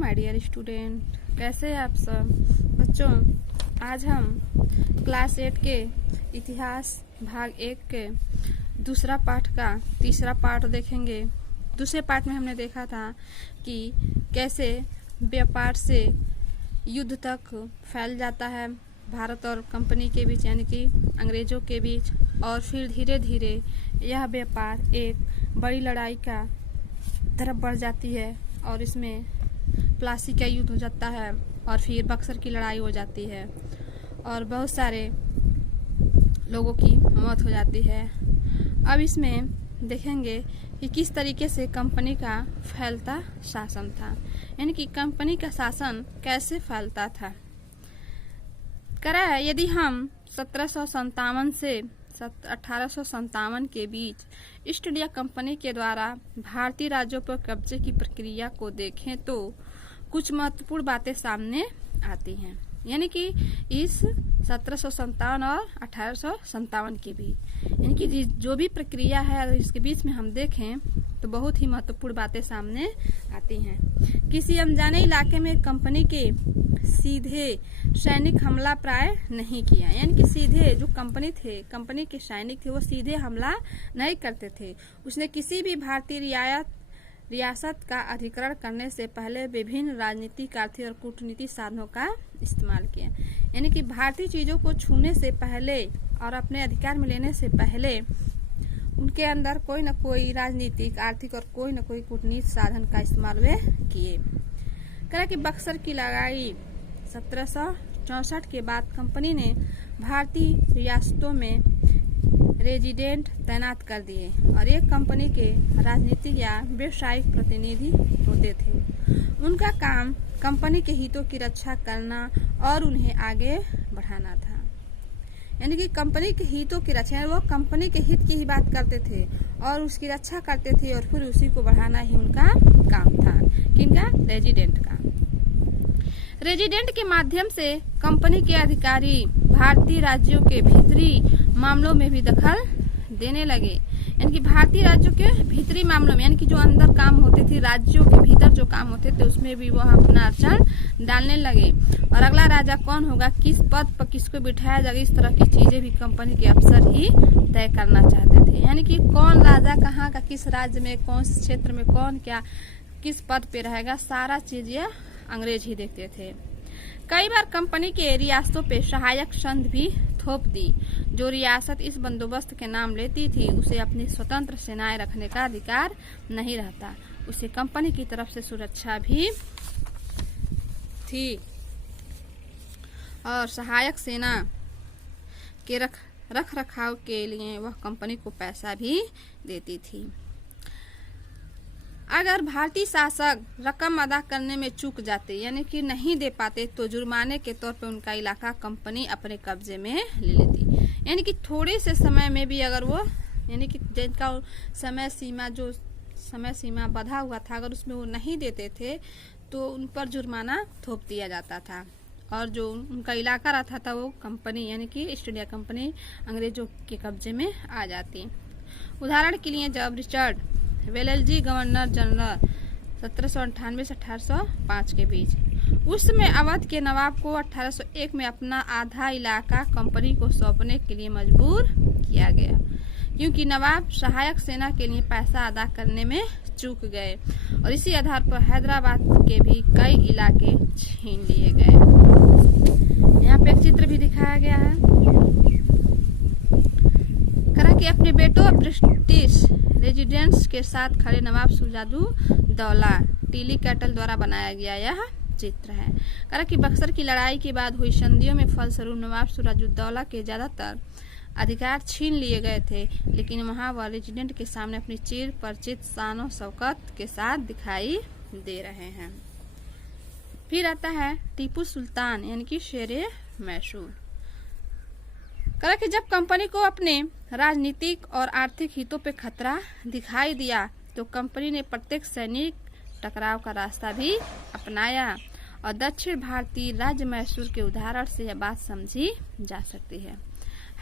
My dear student, कैसे हैं आप सब बच्चों। आज हम क्लास 8 के इतिहास भाग 1 के दूसरा पाठ का तीसरा पाठ देखेंगे। दूसरे पाठ में हमने देखा था कि कैसे व्यापार से युद्ध तक फैल जाता है भारत और कंपनी के बीच, यानी कि अंग्रेजों के बीच, और फिर धीरे धीरे यह व्यापार एक बड़ी लड़ाई का तरफ बढ़ जाती है और इसमें प्लासी का युद्ध हो जाता है और फिर बक्सर की लड़ाई हो जाती है और बहुत सारे लोगों की मौत हो जाती है। अब इसमें देखेंगे कि किस तरीके से कंपनी का फैलता शासन था, यानी कि कंपनी का शासन कैसे फैलता था। करा है यदि हम 1757 से 1857 के बीच ईस्ट इंडिया कंपनी के द्वारा भारतीय राज्यों पर कब्जे की प्रक्रिया को देखें तो कुछ महत्वपूर्ण बातें सामने आती हैं, यानी कि इस 1757 और 1857 के बीच, यानी कि जो भी प्रक्रिया है अगर इसके बीच में हम देखें तो बहुत ही महत्वपूर्ण बातें सामने आती हैं। किसी अनजाने इलाके में कंपनी के सीधे सैनिक हमला प्राय नहीं किया, यानी कि सीधे जो कंपनी के सैनिक थे वो सीधे हमला नहीं करते थे। उसने किसी भी भारतीय रियासत का अधिग्रहण करने से पहले विभिन्न राजनीतिक, आर्थिक और कूटनीतिक साधनों का इस्तेमाल किया, यानी कि भारतीय चीजों को छूने से पहले और अपने अधिकार में लेने से पहले उनके अंदर कोई न कोई राजनीतिक, आर्थिक और कोई न कोई कूटनीतिक साधन का इस्तेमाल वे किए। कहा कि बक्सर की लड़ाई 1764 के बाद कंपनी ने भारतीय रियासतों में रेजिडेंट तैनात कर दिए और एक कंपनी के राजनीतिक या व्यवसायिक प्रतिनिधि होते थे। उनका काम कंपनी के हितों की रक्षा करना और उन्हें आगे बढ़ाना था, यानी कि कंपनी के हितों की रक्षा, वो कंपनी के हित की ही बात करते थे और उसकी रक्षा करते थे और फिर उसी को बढ़ाना ही उनका काम था। किनका? रेजिडेंट का। रेजिडेंट के माध्यम से कंपनी के अधिकारी भारतीय राज्यों के भीतरी मामलों में भी दखल देने लगे, यानी कि भारतीय राज्यों के भीतरी मामलों में, यानी कि जो अंदर काम होते थे, राज्यों के भीतर जो काम होते थे उसमें भी वह अपना अड़चन डालने लगे। और अगला राजा कौन होगा, किस पद पर किसको बिठाया जाएगा, इस तरह की चीजें भी कंपनी के अफसर ही तय करना चाहते थे, यानी कि कौन राजा कहाँ का, किस राज्य में, कौन से क्षेत्र में कौन क्या किस पद पे रहेगा, सारा चीज ये अंग्रेज ही देखते थे। कई बार कंपनी के रियासतों पे सहायक संघ भी थोप दी। जो रियासत इस बंदोबस्त के नाम लेती थी उसे अपनी स्वतंत्र सेनाएं रखने का अधिकार नहीं रहता, उसे कंपनी की तरफ से सुरक्षा भी थी और सहायक सेना के रख रखाव के लिए वह कंपनी को पैसा भी देती थी। अगर भारतीय शासक रकम अदा करने में चूक जाते, यानी कि नहीं दे पाते, तो जुर्माने के तौर पर उनका इलाका कंपनी अपने कब्जे में ले लेती, यानी कि थोड़े से समय में भी अगर वो, यानी कि जिनका समय सीमा बंधा हुआ था, अगर उसमें वो नहीं देते थे तो उन पर जुर्माना थोप दिया जाता था और जो उनका इलाका रहता था वो कंपनी, यानी कि ईस्ट इंडिया कंपनी अंग्रेजों के कब्जे में आ जाती। उदाहरण के लिए जब रिचर्ड वेलेस्ली गवर्नर जनरल 1798 से 1805 के बीच, उस समय अवध के नवाब को 1801 में अपना आधा इलाका कंपनी को सौंपने के लिए मजबूर किया गया, क्योंकि नवाब सहायक सेना के लिए पैसा अदा करने में चूक गए और इसी आधार पर हैदराबाद के भी कई इलाके छीन लिए गए। यहाँ पे एक चित्र भी दिखाया गया है। करा कि अपने बेटों ब्रिटिश रेजिडेंट्स के साथ खड़े नवाब सिराजुद्दौला टीली कैटल द्वारा बनाया गया यह चित्र है। करा कि बक्सर की लड़ाई के बाद हुई संधियों में फलस्वरूप नवाब सिराजुद्दौला के ज्यादातर अधिकार छीन लिए गए थे, लेकिन वहां वह रेजिडेंट के सामने अपनी चिर परिचित शान और शौकत के साथ दिखाई दे रहे हैं। फिर आता है टीपू सुल्तान, यानी कि शेरे मैसूर। कहा कि जब कंपनी को अपने राजनीतिक और आर्थिक हितों पे खतरा दिखाई दिया तो कंपनी ने प्रत्येक सैनिक टकराव का रास्ता भी अपनाया और दक्षिण भारतीय राज्य मैसूर के उदाहरण से यह बात समझी जा सकती है।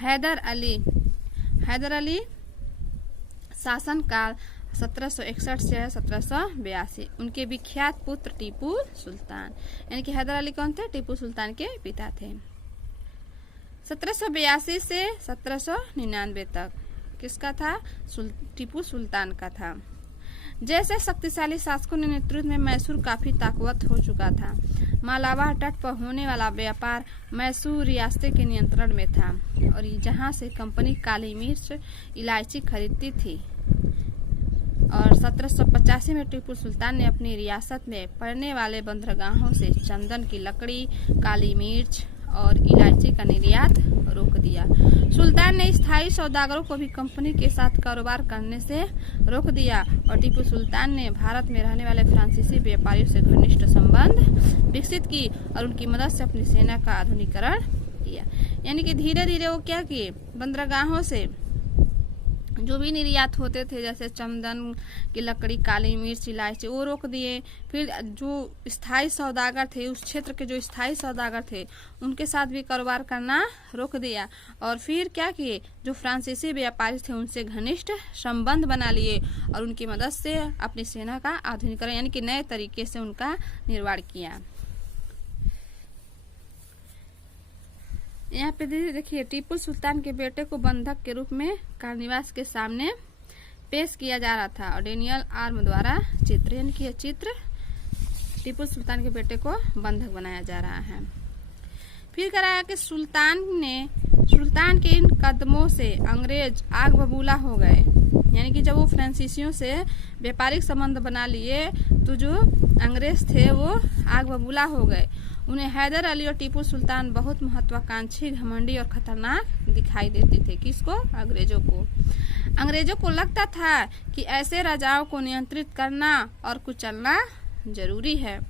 हैदर अली शासनकाल 1761 से 1782। उनके विख्यात पुत्र टीपू सुल्तान, यानी कि हैदर अली कौन थे? टीपू सुल्तान के पिता थे। 1782 से 1799 तक किसका था? टीपू सुल्तान का था। जैसे शक्तिशाली शासकों ने नेतृत्व में मैसूर काफी ताकतवर हो चुका था। मालाबार तट पर होने वाला व्यापार मैसूर रियासत के नियंत्रण में था और जहां से कंपनी काली मिर्च, इलायची खरीदती थी। और 1785 में टीपू सुल्तान ने अपनी रियासत में पड़ने वाले बंदरगाहों से चंदन की लकड़ी, काली मिर्च और इलायची का निर्यात रोक दिया। सुल्तान ने स्थायी सौदागरों को भी कंपनी के साथ कारोबार करने से रोक दिया और टीपू सुल्तान ने भारत में रहने वाले फ्रांसीसी व्यापारियों से घनिष्ठ संबंध विकसित की और उनकी मदद से अपनी सेना का आधुनिकीकरण किया। यानी कि धीरे धीरे वो क्या किए? बंदरगाहों से जो भी निर्यात होते थे, जैसे चंदन की लकड़ी, काली मिर्च, इलायची, वो रोक दिए। फिर जो स्थायी सौदागर थे, उस क्षेत्र के जो स्थायी सौदागर थे, उनके साथ भी कारोबार करना रोक दिया। और फिर क्या किए? जो फ्रांसीसी व्यापारी थे, उनसे घनिष्ठ संबंध बना लिए और उनकी मदद से अपनी सेना का आधुनिकीकरण, यानी कि नए तरीके से उनका निर्माण किया। यहाँ पे देखिए, टीपू सुल्तान के बेटे को बंधक के रूप में कारनिवास के सामने पेश किया जा रहा था और डेनियल आर्म द्वारा चित्र, यानी कि चित्र टीपू सुल्तान के बेटे को बंधक बनाया जा रहा है। फिर कराया कि सुल्तान के इन कदमों से अंग्रेज आग बबूला हो गए। यानी कि जब वो फ्रांसीसियों से व्यापारिक संबंध बना लिए तो जो अंग्रेज थे वो आग बबूला हो गए। उन्हें हैदर अली और टीपू सुल्तान बहुत महत्वाकांक्षी, घमंडी और खतरनाक दिखाई देते थे। किसको? अंग्रेजों को। अंग्रेजों को लगता था कि ऐसे राजाओं को नियंत्रित करना और कुचलना जरूरी है।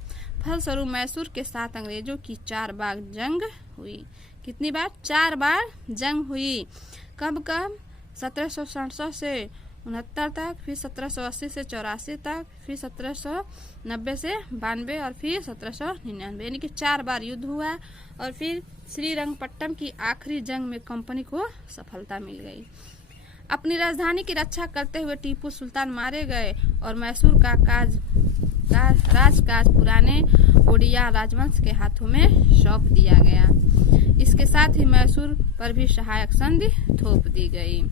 फलस्वरूप मैसूर के साथ अंग्रेजों की 4 बार जंग हुई। कितनी बार? 4 बार जंग हुई। कब कब? 1767 से 69 तक, फिर 1780 से 84 तक, फिर 1790 से 92 और फिर 1799, यानी कि 4 बार युद्ध हुआ। और फिर श्रीरंगपट्टम की आखिरी जंग में कंपनी को सफलता मिल गई। अपनी राजधानी की रक्षा करते हुए टीपू सुल्तान मारे गए और मैसूर का राजकाज पुराने ओडिया राजवंश के हाथों में सौंप दिया गया। इसके साथ ही मैसूर पर भी सहायक संधि थोप दी गई।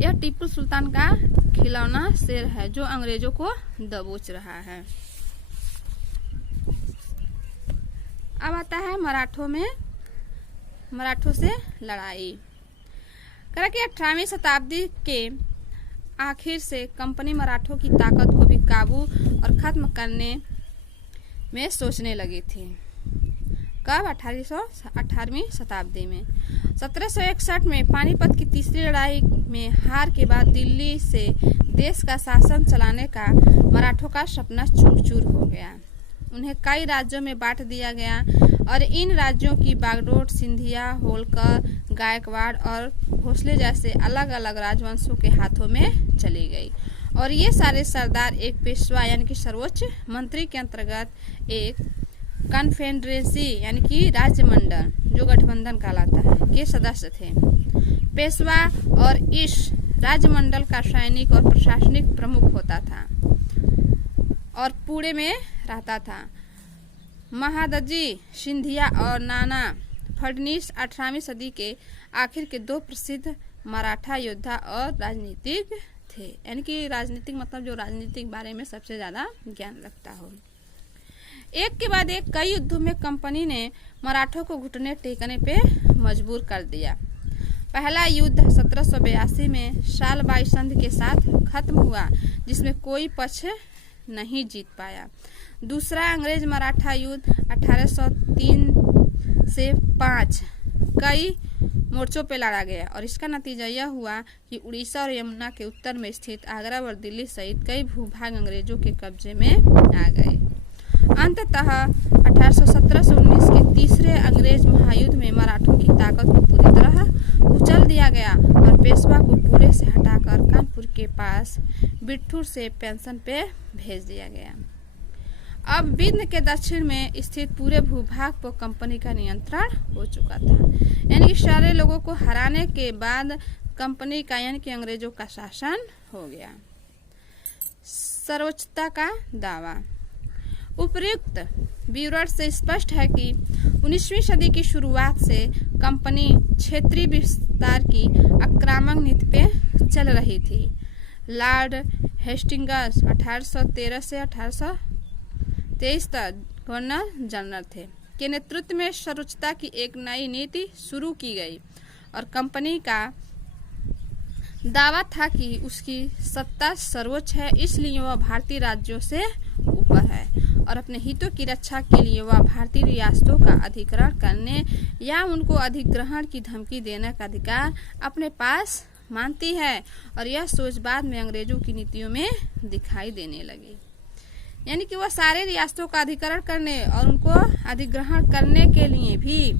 यह टीपू सुल्तान का खिलौना शेर है जो अंग्रेजों को दबोच रहा है। अब आता है मराठों से लड़ाई। करा कि 18वीं शताब्दी के आखिर से कंपनी मराठों की ताकत को भी काबू और खत्म करने में सोचने लगी थी। कब? 18वीं शताब्दी में। 1761 में पानीपत की तीसरी लड़ाई में हार के बाद दिल्ली से देश का शासन चलाने का मराठों का सपना चूर-चूर हो गया। उन्हें कई राज्यों में बांट दिया गया और इन राज्यों की बागडोर सिंधिया, होलकर, गायकवाड़ और भोसले जैसे अलग अलग राजवंशों के हाथों में चली गई। और ये सारे सरदार एक पेशवा यानी कि सर्वोच्च मंत्री के अंतर्गत एक कन्फेडरेसी यानी कि राज्य मंडल, जो गठबंधन कहलाता है, के सदस्य थे। पेशवा और इस राज्य मंडल का सैनिक और प्रशासनिक प्रमुख होता था और पुणे में रहता था। महादजी सिंधिया और नाना फडणवीस 18वीं सदी के आखिर के 2 प्रसिद्ध मराठा योद्धा और राजनीतिक थे। यानी कि राजनीतिक मतलब जो राजनीतिक बारे में सबसे ज्यादा ज्ञान रखता हो। एक के बाद एक कई युद्धों में कंपनी ने मराठों को घुटने टेकने पे मजबूर कर दिया। पहला युद्ध 1782 में सालबाई संधि के साथ खत्म हुआ, जिसमें कोई पक्ष नहीं जीत पाया। दूसरा अंग्रेज मराठा युद्ध 1803 से 5 कई मोर्चों पे लड़ा गया और इसका नतीजा यह हुआ कि उड़ीसा और यमुना के उत्तर में स्थित आगरा और दिल्ली सहित कई भूभाग अंग्रेजों के कब्जे में आ गए। अंततः 1817 से 19 के तीसरे अंग्रेज महायुद्ध में मराठों की ताकत को पूरी तरह कुचल दिया गया और पेशवा को पुणे से हटाकर कानपुर के पास बिठूर से पेंशन पे भेज दिया गया। अब विंध्य के दक्षिण में स्थित पूरे भूभाग पर कंपनी का नियंत्रण हो चुका था। यानी कि सारे लोगों को हराने के बाद कंपनी का यानी कि अंग्रेजों का शासन हो गया। सर्वोच्चता का दावा। उपयुक्त विवरण से स्पष्ट है कि 19वीं सदी की शुरुआत से कंपनी क्षेत्रीय विस्तार की आक्रामक नीति पे चल रही थी। लॉर्ड हेस्टिंग्स 1813 से 1823 तक गवर्नर जनरल थे के नेतृत्व में सर्वोच्चता की एक नई नीति शुरू की गई और कंपनी का दावा था कि उसकी सत्ता सर्वोच्च है, इसलिए वह भारतीय राज्यों से ऊपर है और अपने हितों की रक्षा के लिए वह भारतीय रियासतों का अधिग्रहण करने या उनको अधिग्रहण की धमकी देने का अधिकार अपने पास मानती है। और यह सोच बाद में अंग्रेजों की नीतियों में दिखाई देने लगी, यानी कि वह सारे रियासतों का अधिग्रहण करने और उनको अधिग्रहण करने के लिए भी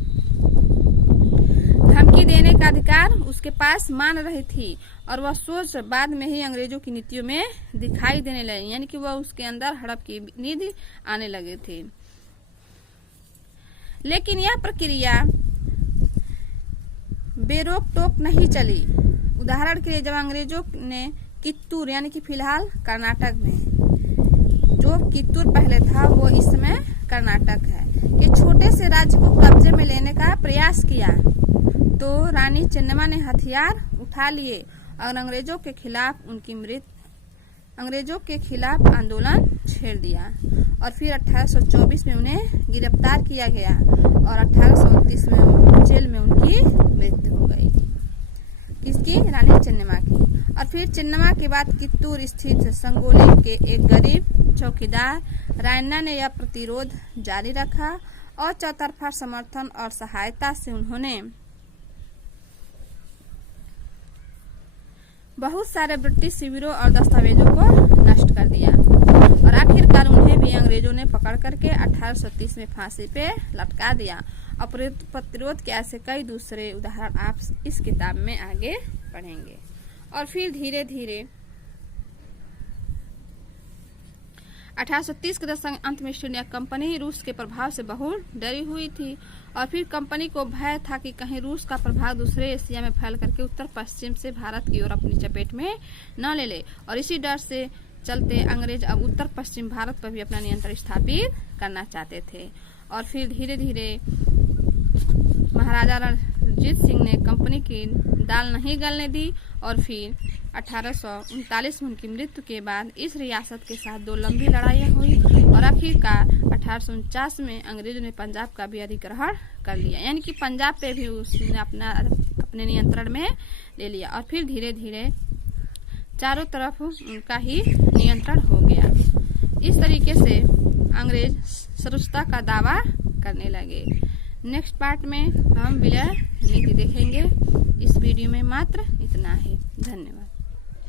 धमकी देने का अधिकार उसके पास मान रही थी और वह सोच बाद में ही अंग्रेजों की नीतियों में दिखाई देने लगी, यानी कि वह उसके अंदर हड़प की नीति आने लगी थी। लेकिन यह प्रक्रिया बेरोक टोक नहीं चली। उदाहरण के लिए जब अंग्रेजों ने कित्तूर यानी कि फिलहाल कर्नाटक में, जो कित्तूर पहले था वो इस समय कर्नाटक है, ये छोटे से राज्य को कब्जे में लेने का प्रयास किया तो रानी चेन्नम्मा ने हथियार उठा लिए और अंग्रेजों के खिलाफ आंदोलन छेड़ दिया और फिर 1824 में उन्हें गिरफ्तार किया गया और 1829 में जेल में उनकी मृत्यु हो गई। किसकी? रानी चेन्नम्मा की। और फिर चेन्नम्मा के बाद कित्तूर स्थित संगोली के एक गरीब चौकीदार रायन्ना ने यह प्रतिरोध जारी रखा और चौतरफा समर्थन और सहायता से उन्होंने बहुत सारे ब्रिटिश शिविरों और दस्तावेजों को नष्ट कर दिया और आखिरकार उन्हें भी अंग्रेजों ने पकड़ करके 1830 में फांसी पे लटका दिया। और प्रतिरोध के ऐसे कई दूसरे उदाहरण आप इस किताब में आगे पढ़ेंगे। और फिर धीरे धीरे 1830 के दशक अंत में ईस्ट इंडिया कंपनी रूस के प्रभाव से बहुत डरी हुई थी और फिर कंपनी को भय था कि कहीं रूस का प्रभाव दूसरे एशिया में फैल करके उत्तर पश्चिम से भारत की ओर अपनी चपेट में न ले ले। और इसी डर से चलते अंग्रेज अब उत्तर पश्चिम भारत पर भी अपना नियंत्रण स्थापित करना चाहते थे। और फिर धीरे धीरे महाराजा रणजीत सिंह ने कंपनी की दाल नहीं गलने दी और फिर 1839 में उनकी मृत्यु के बाद इस रियासत के साथ दो लंबी लड़ाइयाँ हुई और आखिरकार 1849 में अंग्रेजों ने पंजाब का भी अधिग्रहण कर लिया, यानी कि पंजाब पे भी उसने अपने नियंत्रण में ले लिया और फिर धीरे धीरे चारों तरफ उनका ही नियंत्रण हो गया। इस तरीके से अंग्रेज सर्वोच्चता का दावा करने लगे। नेक्स्ट पार्ट में हम विलय नीति देखेंगे। इस वीडियो में मात्र इतना ही। धन्यवाद।